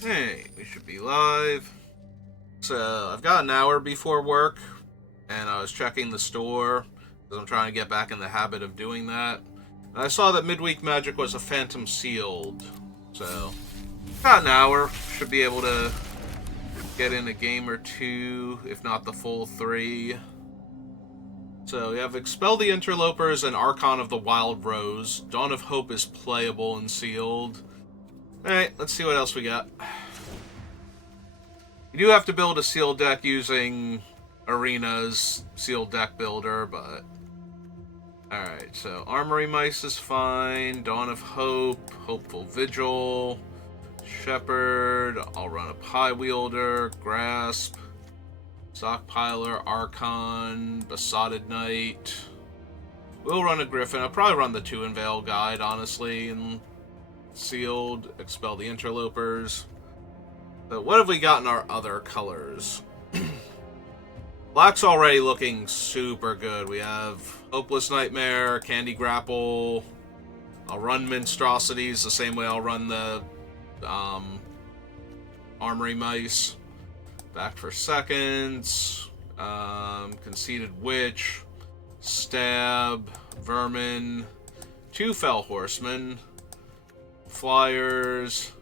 Hey, we should be live. So, I've got an hour before work, and I was checking the store, because I'm trying to get back in the habit of doing that. And I saw that Midweek Magic was a Phantom Sealed. So, got an hour. Should be able to get in a game or two, if not the full three. So, we have Expel the Interlopers and Archon of the Wild Rose. Dawn of Hope is playable and sealed. Alright, let's see what else we got. You do have to build a sealed deck using Arena's sealed deck builder, but... Alright, so Armory Mice is fine, Dawn of Hope, Hopeful Vigil, Shepherd, I'll run a Pie Wielder, Grasp, Stockpiler, Archon, Besotted Knight. We'll run a Griffin. I'll probably run the 2 Unveil Guide, honestly, and Sealed, Expel the Interlopers. But what have we got in our other colors? Black's already looking super good. We have Hopeless Nightmare, Candy Grapple. I'll run Monstrosities the same way I'll run the Armory Mice. Back for Seconds. Conceited Witch. Stab. Vermin. 2 Fell Horsemen. Flyers.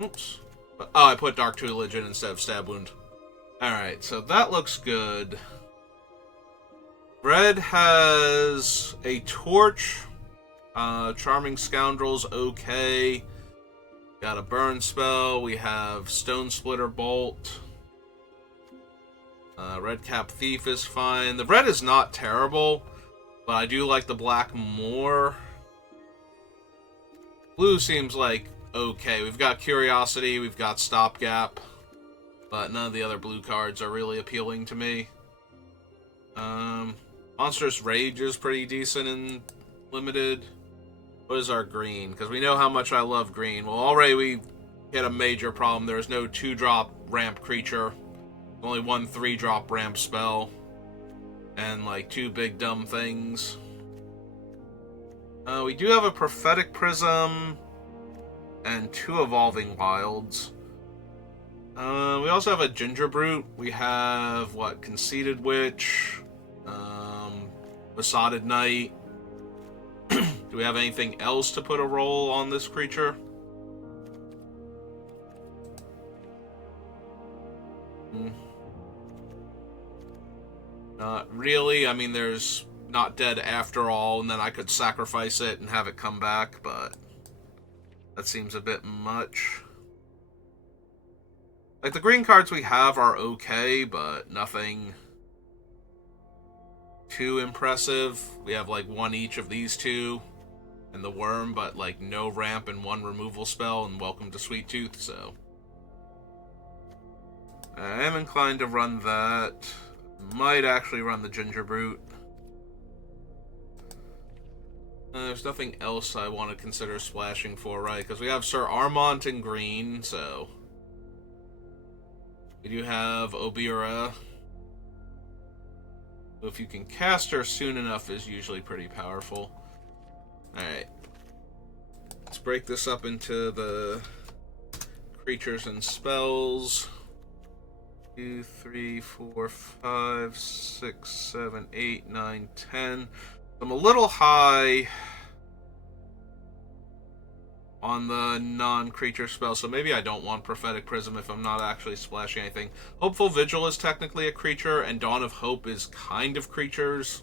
Oops. Oh, I put Dark Tutelage in instead of Stab Wound. Alright, so that looks good. Red has a Torch. Charming Scoundrel's okay. Got a Burn spell. We have Stone Splitter Bolt. Red Cap Thief is fine. The red is not terrible, but I do like the black more. Blue seems like okay. We've got Curiosity, we've got Stopgap, but none of the other blue cards are really appealing to me. Monstrous Rage is pretty decent and limited. What is our green? Because we know how much I love green. Well, already we hit a major problem. There is no 2-drop ramp creature. Only 1 3-drop ramp spell. And like 2 big dumb things. We do have a Prophetic Prism and 2 Evolving Wilds. We also have a Ginger Brute. We have, what, Conceited Witch, Besotted Knight. Do we have anything else to put a roll on this creature? Not really. I mean, there's Not Dead After All, and then I could sacrifice it and have it come back, but that seems a bit much. Like, the green cards we have are okay, but nothing too impressive. We have, like, 1 each of these 2, and the Worm, but, like, no ramp and 1 removal spell, and Welcome to Sweet Tooth, so... I am inclined to run that. Might actually run the Ginger Brute. There's nothing else I want to consider splashing for, right? Because we have Sir Armont in green, so... We do have Obira. If you can cast her soon enough is usually pretty powerful. Alright. Let's break this up into the creatures and spells. 2, 3, 4, 5, 6, 7, 8, 9, 10. I'm a little high on the non-creature spell, so maybe I don't want Prophetic Prism if I'm not actually splashing anything. Hopeful Vigil is technically a creature, and Dawn of Hope is kind of creatures.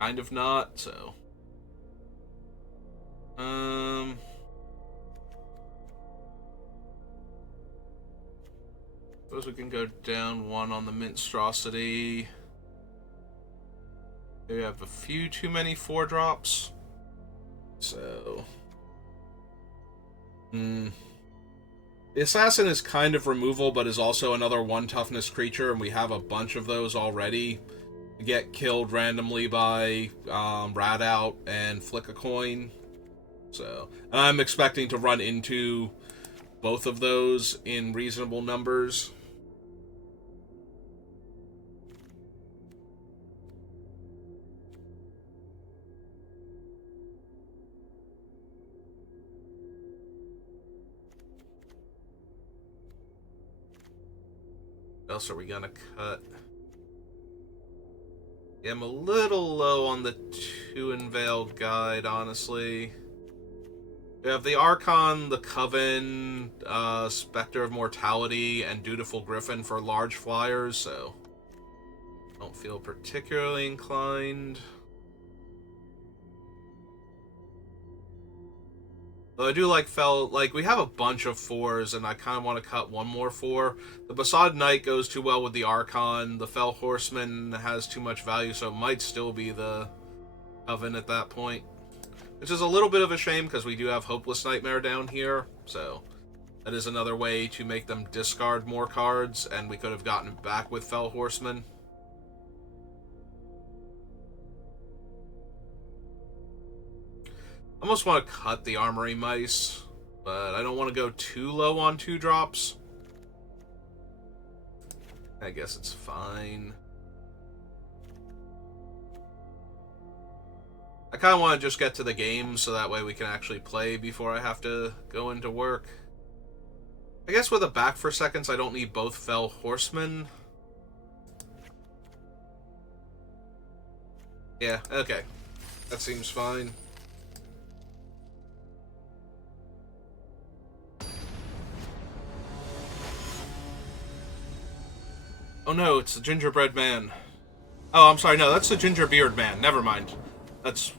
Kind of not, so... Suppose we can go down 1 on the Monstrosity. We have a few too many 4-drops. So... The Assassin is kind of removal, but is also another 1 toughness creature, and we have a bunch of those already. Get killed randomly by Rat Out and Flick a Coin. So, I'm expecting to run into both of those in reasonable numbers. What else are we gonna cut? Yeah, I'm a little low on the 2 Unveiled Guide, honestly. We have the Archon, the Coven, Spectre of Mortality, and Dutiful Griffin for large flyers, so don't feel particularly inclined. Though I do like we have a bunch of 4s, and I kind of want to cut one more 4. The Basad Knight goes too well with the Archon. The Fell Horseman has too much value, so it might still be the Coven at that point. Which is a little bit of a shame, because we do have Hopeless Nightmare down here, so that is another way to make them discard more cards, and we could have gotten it back with Fell Horseman. I almost want to cut the Armory Mice, but I don't want to go too low on 2 drops. I guess it's fine. I kind of want to just get to the game so that way we can actually play before I have to go into work. I guess with a back for seconds, I don't need both Fell Horsemen. Yeah, okay. That seems fine. Oh no, it's the Gingerbread Man. Oh, I'm sorry, no, that's the Gingerbeard Man. Never mind. That's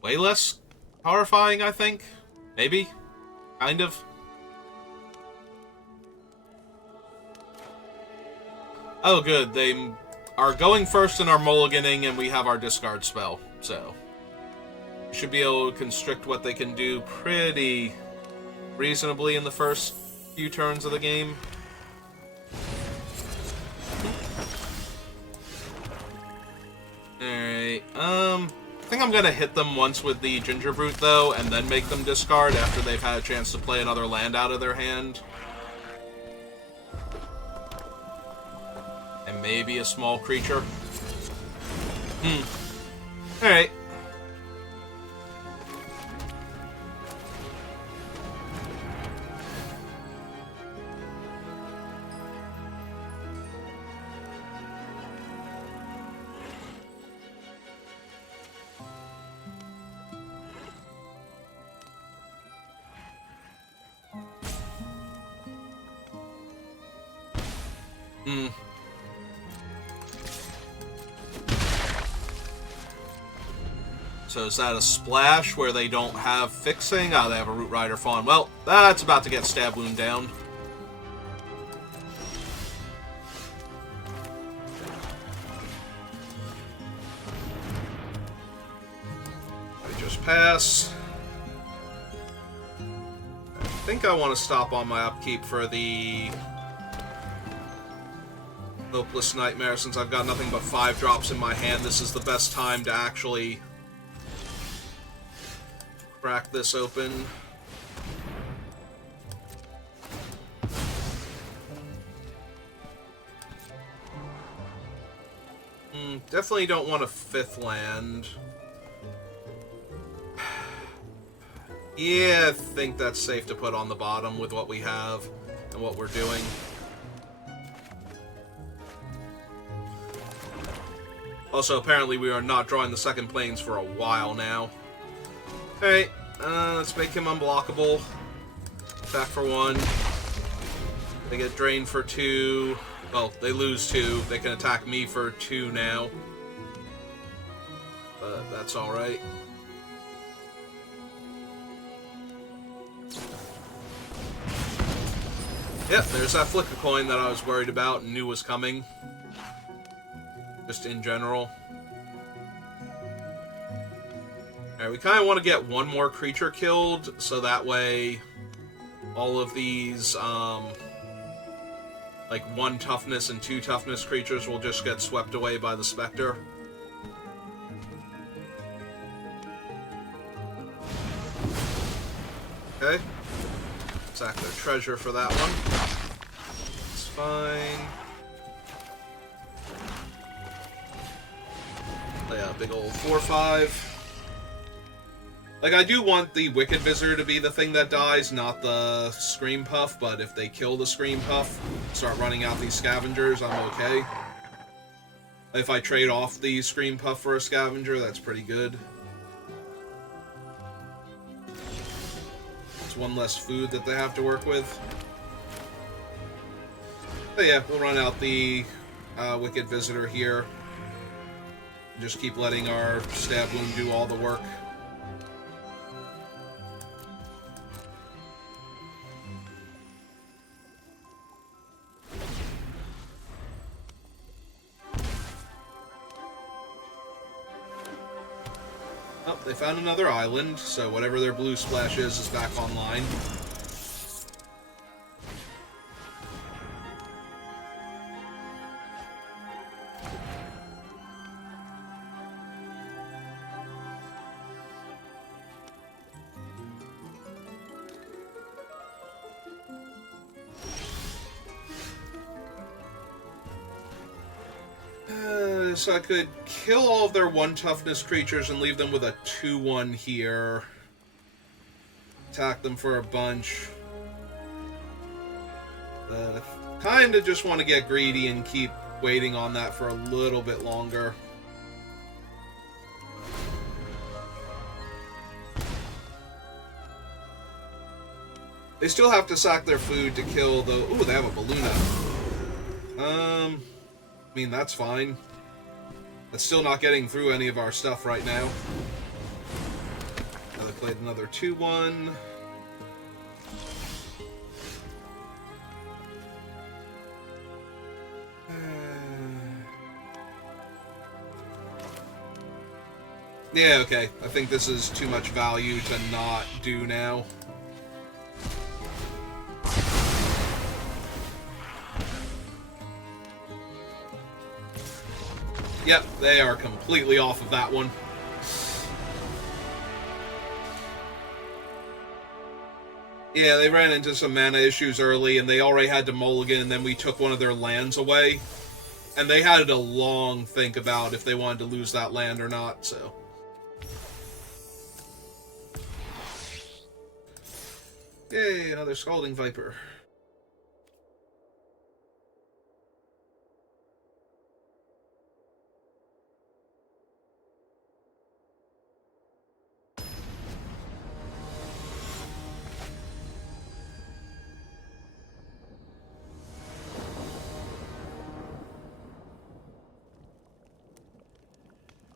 way less horrifying, I think. Maybe? Kind of. Oh, good. They are going first in our mulliganing, and we have our discard spell. So, we should be able to constrict what they can do pretty reasonably in the first few turns of the game. Alright, I think I'm gonna hit them once with the Ginger Brute, though, and then make them discard after they've had a chance to play another land out of their hand. And maybe a small creature. Alright. So is that a splash where they don't have fixing? Oh, they have a Root Rider Fawn. Well, that's about to get Stab Wound down. I just pass. I think I want to stop on my upkeep for the Hopeless Nightmare. Since I've got nothing but 5 drops in my hand, this is the best time to actually crack this open. Definitely don't want a 5th land. Yeah, I think that's safe to put on the bottom with what we have and what we're doing. Also, apparently we are not drawing the second planes for a while now. Alright, let's make him unblockable. Attack for 1. They get drained for 2. Well, they lose 2. They can attack me for 2 now. But that's alright. Yep, there's that Flicker Coin that I was worried about and knew was coming. Just in general. Alright, we kind of want to get one more creature killed, so that way all of these, like 1 toughness and 2 toughness creatures will just get swept away by the Spectre. Okay. Sack their treasure for that one. It's fine. Play a big old 4/5. Like, I do want the Wicked Visitor to be the thing that dies, not the Scream Puff, but if they kill the Scream Puff, start running out these scavengers, I'm okay. If I trade off the Scream Puff for a scavenger, that's pretty good. It's one less food that they have to work with. But yeah, we'll run out the Wicked Visitor here. Just keep letting our Stab Wound do all the work. Oh, they found another island, so whatever their blue splash is back online. So I could kill all of their 1 toughness creatures and leave them with a 2/1 here. Attack them for a bunch. Kinda just want to get greedy and keep waiting on that for a little bit longer. They still have to sack their food to kill the... Ooh, they have a Balloona. I mean, that's fine. That's still not getting through any of our stuff right now. Now they played another 2/1. Yeah, okay. I think this is too much value to not do now. Yep, they are completely off of that one. Yeah, they ran into some mana issues early, and they already had to mulligan, and then we took one of their lands away. And they had a long think about if they wanted to lose that land or not, so... Yay, another Scalding Viper.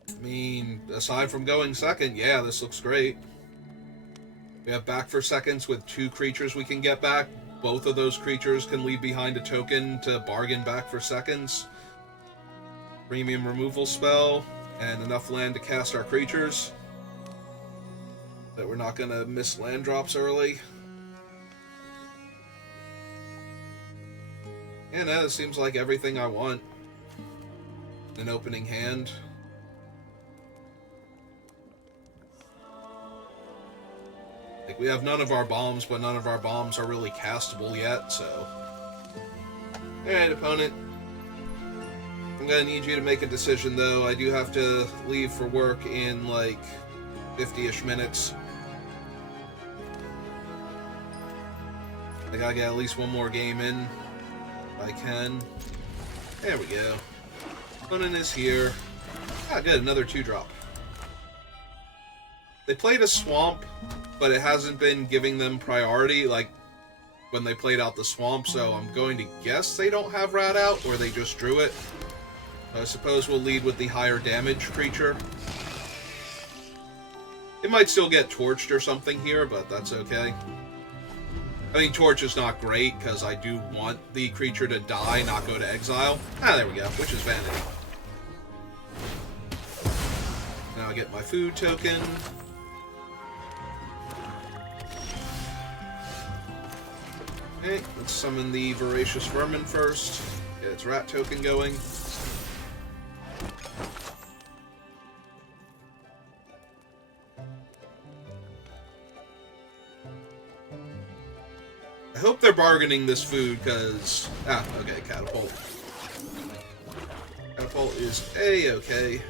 I mean, aside from going second, yeah, this looks great. We have back for seconds with 2 creatures we can get back. Both of those creatures can leave behind a token to bargain back for seconds. Premium removal spell, and enough land to cast our creatures. That we're not going to miss land drops early. And that seems like everything I want. An opening hand. Like, we have none of our bombs, but none of our bombs are really castable yet, so... Alright, opponent. I'm gonna need you to make a decision, though. I do have to leave for work in, like, 50-ish minutes. I gotta get at least one more game in, if I can. There we go. Opponent is here. Ah, good, another 2-drop. They played a swamp, but it hasn't been giving them priority, like, when they played out the swamp, so I'm going to guess they don't have Rat out, or they just drew it. So I suppose we'll lead with the higher damage creature. It might still get torched or something here, but that's okay. I mean, torch is not great, because I do want the creature to die, not go to exile. Ah, there we go, which is vanity. Now I get my food token. Okay, let's summon the Voracious Vermin first. Get its rat token going. I hope they're bargaining this food, because... Ah, okay, Catapult. Catapult is A-okay.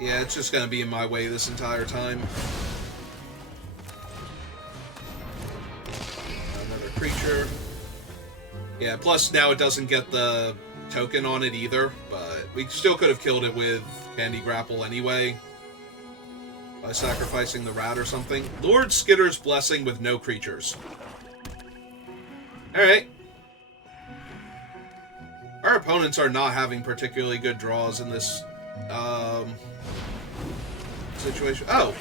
Yeah, it's just going to be in my way this entire time. Another creature. Yeah, plus now it doesn't get the token on it either, but we still could have killed it with Candy Grapple anyway. By sacrificing the rat or something. Lord Skitter's Blessing with no creatures. Alright. Our opponents are not having particularly good draws in this situation. Oh.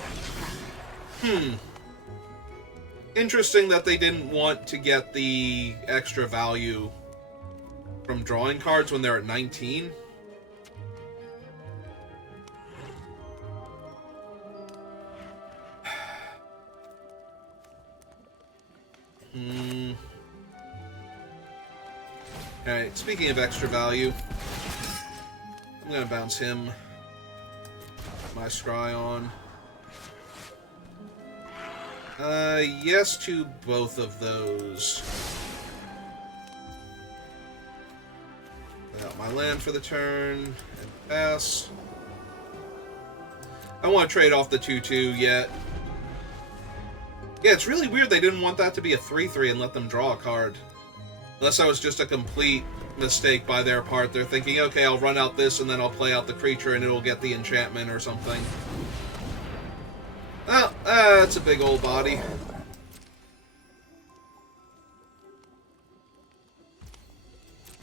Interesting that they didn't want to get the extra value from drawing cards when they're at 19. Alright, speaking of extra value, I'm gonna bounce him. My Scry on. Yes to both of those. Put out my land for the turn, and pass. I don't want to trade off the 2/2 yet. Yeah, it's really weird they didn't want that to be a 3/3 and let them draw a card. Unless that was just a complete mistake by their part. They're thinking, okay, I'll run out this and then I'll play out the creature and it'll get the enchantment or something. Oh, that's a big old body.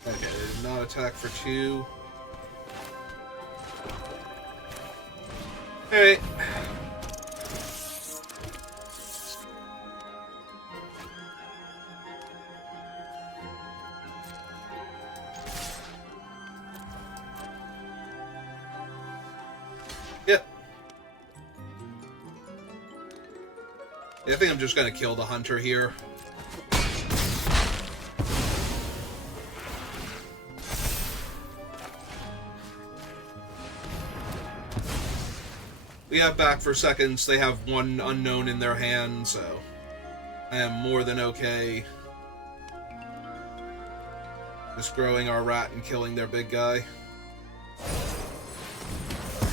Okay, they did not attack for 2. Alright. Yep. Yeah, I think I'm just gonna kill the hunter here. We have back for seconds. They have one unknown in their hand, so I am more than okay. Just growing our rat and killing their big guy.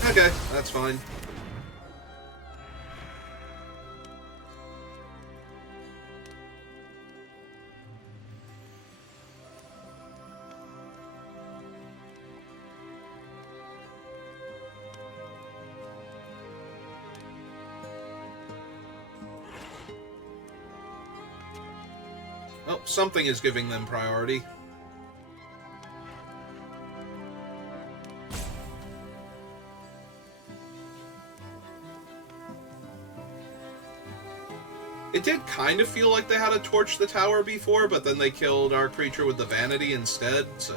Okay, that's fine. Oh, something is giving them priority. It did kind of feel like they had to torch the tower before, but then they killed our creature with the Vanity instead, so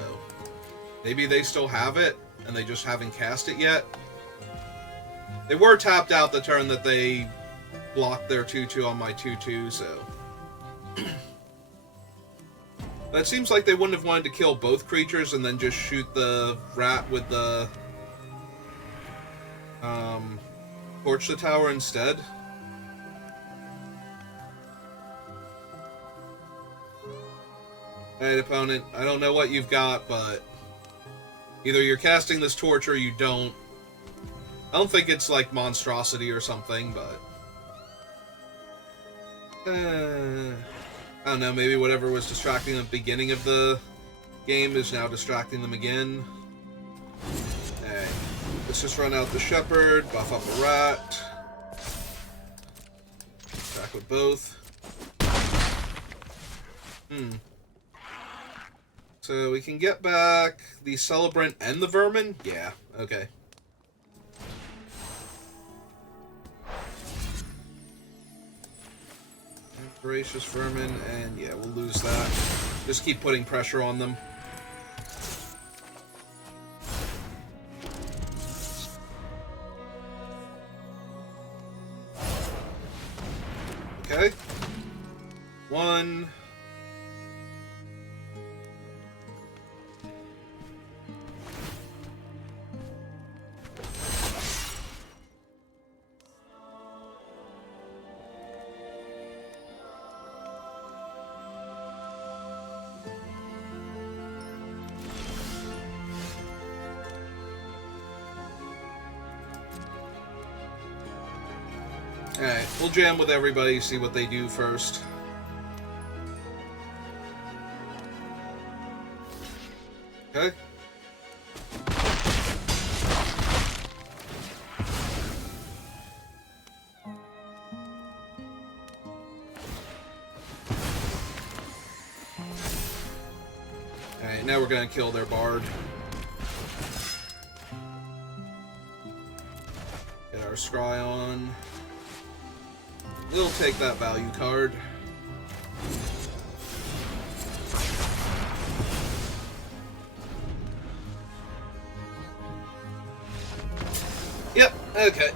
maybe they still have it, and they just haven't cast it yet. They were tapped out the turn that they blocked their 2/2 on my 2/2, so... But it seems like they wouldn't have wanted to kill both creatures and then just shoot the rat with the... torch the tower instead. Alright, opponent, I don't know what you've got, but either you're casting this torch or you don't. I don't think it's like monstrosity or something, but... I don't know, maybe whatever was distracting them at the beginning of the game is now distracting them again. Alright, let's just run out the shepherd, buff up a rat. Attack with both. So we can get back the Celebrant and the Vermin? Yeah, okay. Voracious Vermin, and yeah, we'll lose that. Just keep putting pressure on them. Okay. 1... Alright, we'll jam with everybody, see what they do first. Okay. Alright, now we're gonna kill their bard. Get our scry on. We'll take that value card. Yep, okay.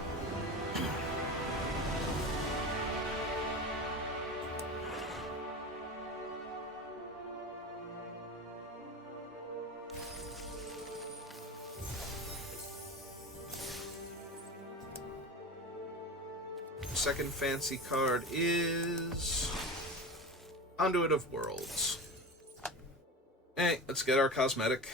Second fancy card is Conduit of Worlds. Hey, let's get our cosmetic.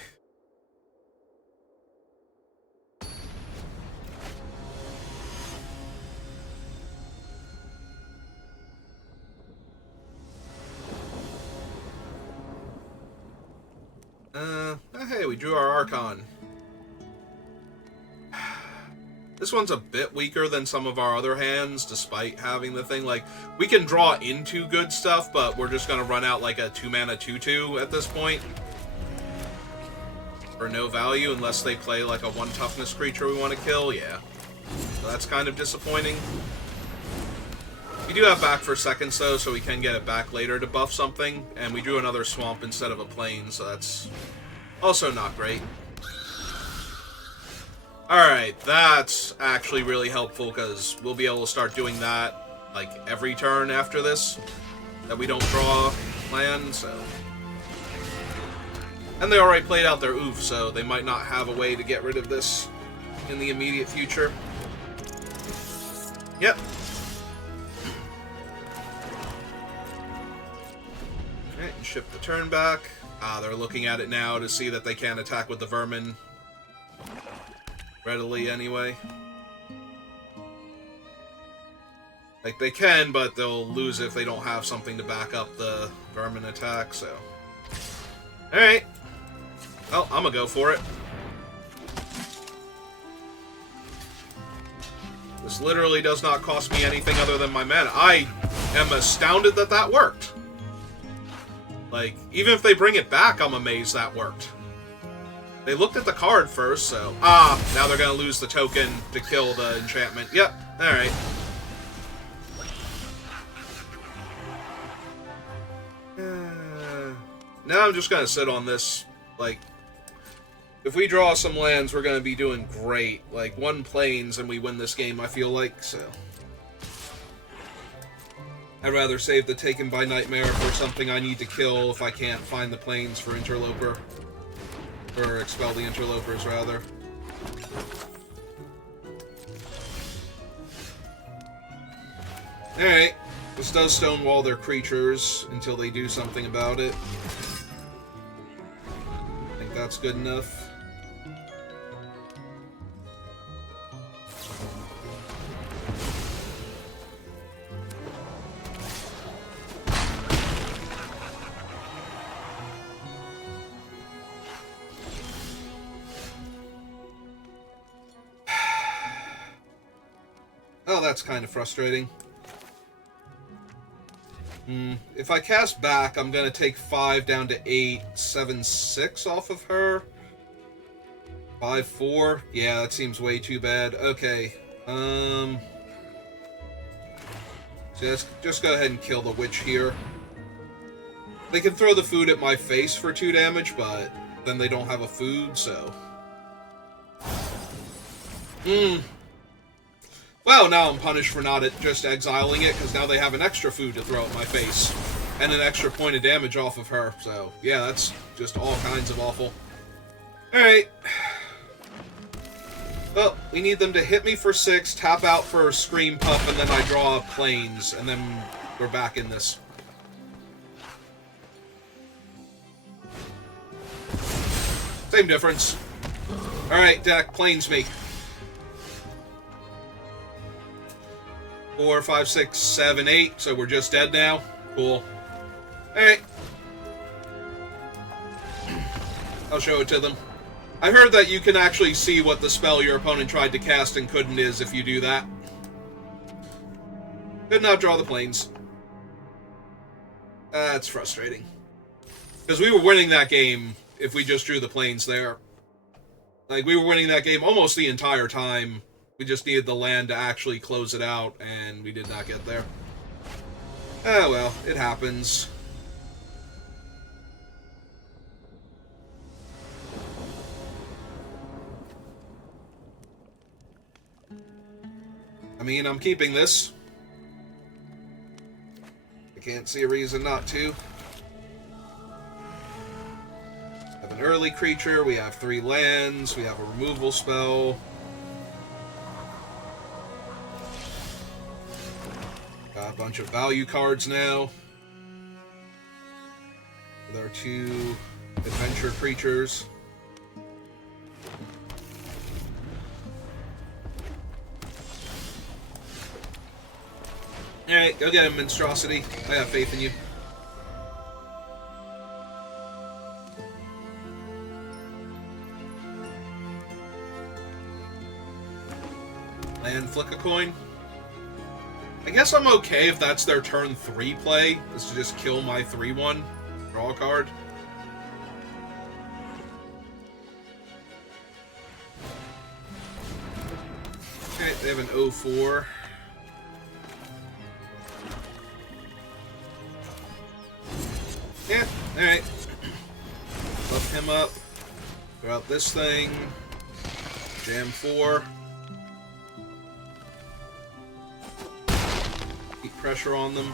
Hey, we drew our Archon. This one's a bit weaker than some of our other hands, despite having the thing. Like, we can draw into good stuff, but we're just gonna run out like a 2-mana 2/2 at this point. For no value, unless they play like a 1 toughness creature we want to kill, yeah. So that's kind of disappointing. We do have back for seconds, though, so we can get it back later to buff something. And we drew another swamp instead of a plain, so that's also not great. Alright, that's actually really helpful, because we'll be able to start doing that, like, every turn after this. That we don't draw land, so... And they already played out their oof, so they might not have a way to get rid of this in the immediate future. Yep. Okay, and ship the turn back. Ah, they're looking at it now to see that they can't attack with the vermin readily anyway. Like, they can, but they'll lose if they don't have something to back up the vermin attack, so... Alright. Well, I'm gonna go for it. This literally does not cost me anything other than my mana. I am astounded that that worked. Like, even if they bring it back, I'm amazed that worked. They looked at the card first, so... Ah, now they're gonna lose the token to kill the enchantment. Yep, alright. Now I'm just gonna sit on this. Like, if we draw some lands, we're gonna be doing great. Like, 1 plains and we win this game, I feel like, so... I'd rather save the Taken by Nightmare for something I need to kill if I can't find the plains for Interloper. Or expel the Interlopers, rather. Alright. This does stonewall their creatures until they do something about it. I think that's good enough. Oh, that's kind of frustrating. If I cast back, I'm gonna take 5 down to 8, 7, 6 off of her. 5, 4. Yeah, that seems way too bad. Okay. Just go ahead and kill the witch here. They can throw the food at my face for 2 damage, but then they don't have a food, so... Well, now I'm punished for not just exiling it, because now they have an extra food to throw at my face. And an extra point of damage off of her, so... Yeah, that's just all kinds of awful. Alright. Well, we need them to hit me for 6, tap out for Scream Puff, and then I draw plains, and then we're back in this. Same difference. Alright, deck, plains me. 4, 5, 6, 7, 8. So we're just dead now. Cool. Alright. I'll show it to them. I heard that you can actually see what the spell your opponent tried to cast and couldn't is if you do that. Did not draw the planes. That's frustrating. Because we were winning that game if we just drew the planes there. Like, we were winning that game almost the entire time. We just needed the land to actually close it out, and we did not get there. Ah, well, it happens. I mean, I'm keeping this. I can't see a reason not to. Have an early creature, we have 3 lands, we have a removal spell. Got a bunch of value cards now. There are 2 adventure creatures. Alright, go get him, Monstrosity. I have faith in you. And flick a coin. I guess I'm okay if that's their turn 3 play, is to just kill my 3/1, draw a card. Okay, they have an 0/4. Yeah, alright. Buff him up. Throw out this thing. Jam 4. Keep pressure on them.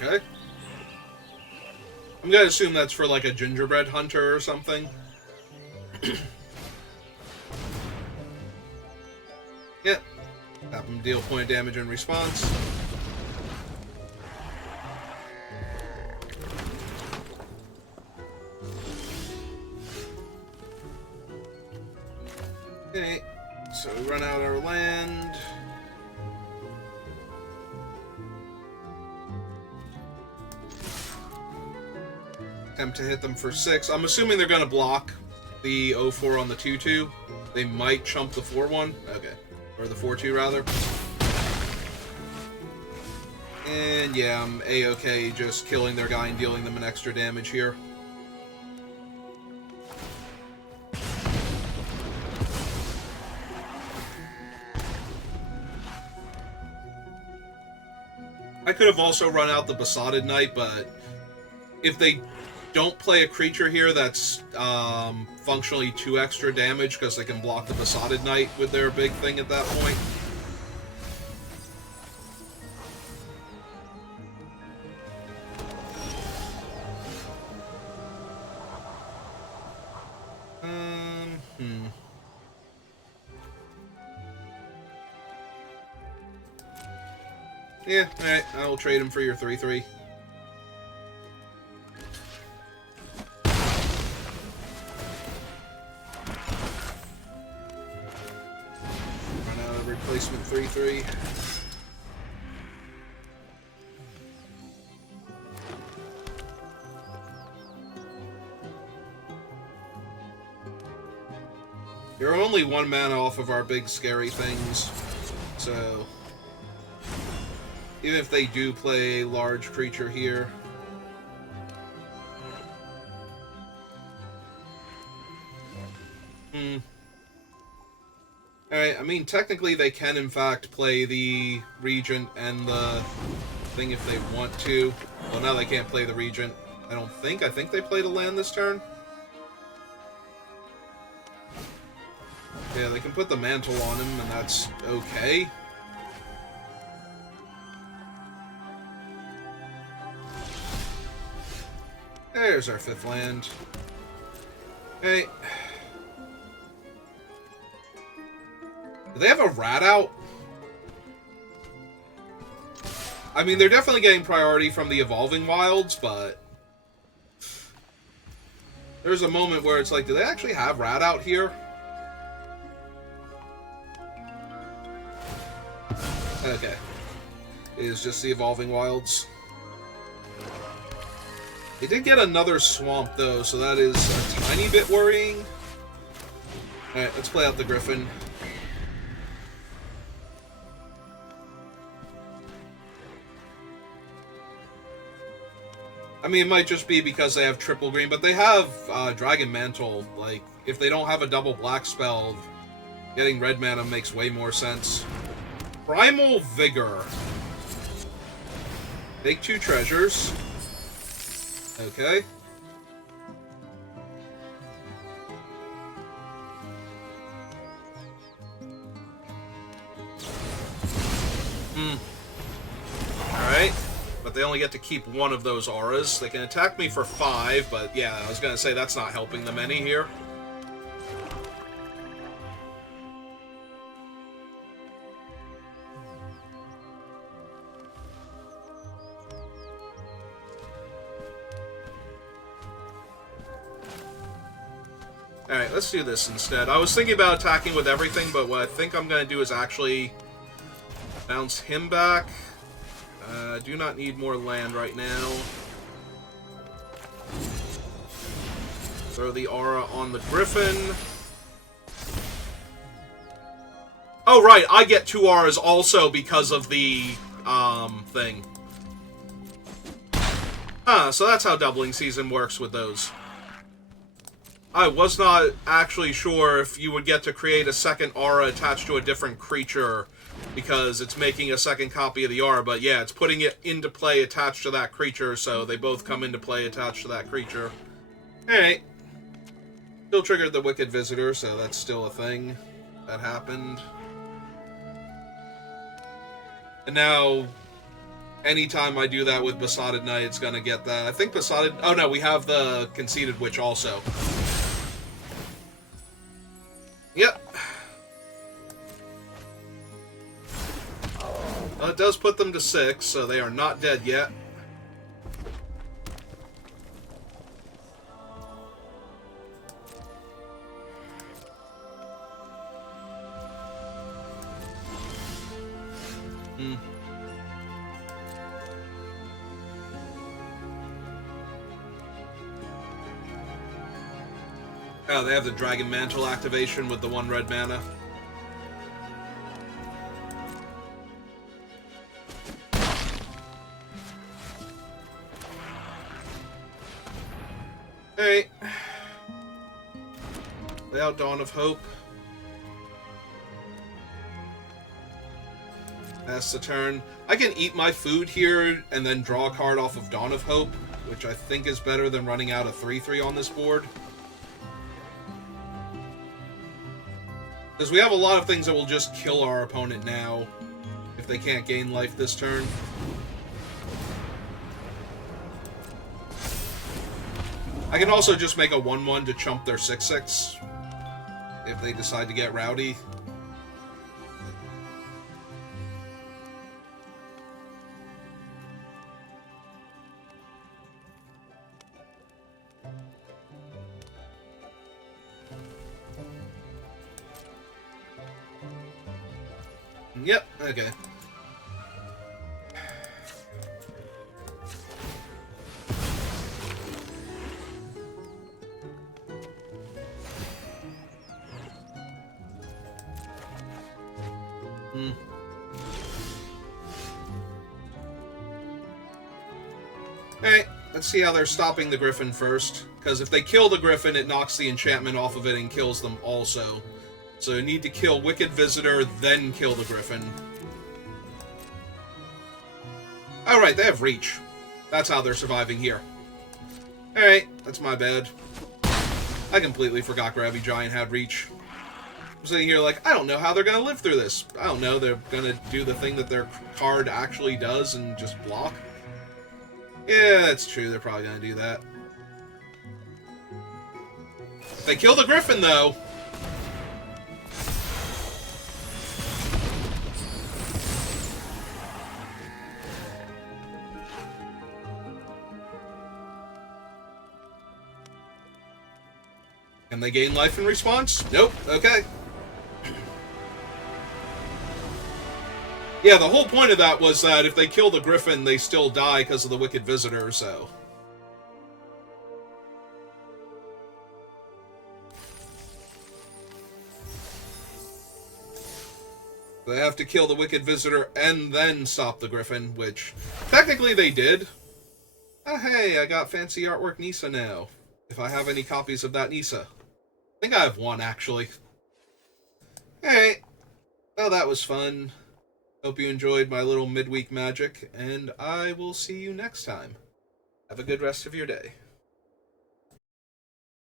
Okay. I'm gonna assume that's for like a gingerbread hunter or something. Yep. Have him deal point of damage in response. Okay. So we run out our land. Attempt to hit them for 6. I'm assuming they're going to block the 0/4 on the 2/2. They might chump the 4/1. Okay. Or the 4/2, rather. And yeah, I'm A-okay just killing their guy and dealing them an extra damage here. I could have also run out the Besotted Knight, but if they don't play a creature here that's functionally 2 extra damage because they can block the Besotted Knight with their big thing at that point. Yeah, alright, I'll trade him for your 3/3. Replacement 3/3. You're only 1 mana off of our big scary things, so even if they do play a large creature here. Alright, I mean, technically they can, in fact, play the Regent and the thing if they want to. Well, now they can't play the Regent. I don't think. I think they played a land this turn. Yeah, they can put the Mantle on him, and that's okay. There's our 5th land. Okay. Do they have a rat out? I mean, they're definitely getting priority from the Evolving Wilds, but... There's a moment where it's like, do they actually have rat out here? Okay. It is just the Evolving Wilds. They did get another swamp, though, so that is a tiny bit worrying. Alright, let's play out the Griffin. I mean, it might just be because they have triple green, but they have Dragon Mantle. Like, if they don't have a double black spell, getting red mana makes way more sense. Primal Vigor. Take 2 treasures. Okay. Alright. But they only get to keep 1 of those auras. They can attack me for 5, but yeah, I was gonna say that's not helping them any here. Alright, let's do this instead. I was thinking about attacking with everything, but what I think I'm going to do is actually bounce him back. Do not need more land right now. Throw the aura on the Griffin. Oh, right, I get 2 auras also because of the, thing. So that's how Doubling Season works with those. I was not actually sure if you would get to create a second aura attached to a different creature because it's making a second copy of the aura, but yeah, it's putting it into play attached to that creature, so they both come into play attached to that creature. Alright. Still triggered the Wicked Visitor, so that's still a thing that happened. And now, anytime I do that with Besotted Knight, it's gonna get that. I think Besotted... Oh no, we have the Conceited Witch also. Yep. Well, it does put them to 6, so they are not dead yet. Oh, they have the Dragon Mantle activation with the 1 red mana. Alright. Lay out Dawn of Hope. That's the turn. I can eat my food here and then draw a card off of Dawn of Hope, which I think is better than running out a 3/3 on this board. Because we have a lot of things that will just kill our opponent now if they can't gain life this turn. I can also just make a 1/1 to chump their 6/6 if they decide to get rowdy. Yep, okay. Alright, let's see how they're stopping the Griffin first. Because if they kill the Griffin, it knocks the enchantment off of it and kills them also. So you need to kill Wicked Visitor, then kill the Griffin. Alright, they have Reach. That's how they're surviving here. Alright, that's my bad. I completely forgot Grabby Giant had Reach. I'm sitting here like, I don't know how they're gonna live through this. I don't know, they're gonna do the thing that their card actually does and just block. Yeah, that's true, they're probably gonna do that. If they kill the Griffin, though... Can they gain life in response? Nope. Okay. Yeah, the whole point of that was that if they kill the Griffin, they still die because of the Wicked Visitor, so... They have to kill the Wicked Visitor and then stop the Griffin, which technically they did. Oh, hey, I got fancy artwork Nisa now. If I have any copies of that Nisa. I think I have one, actually. Alright. Well, that was fun. Hope you enjoyed my little midweek magic, and I will see you next time. Have a good rest of your day.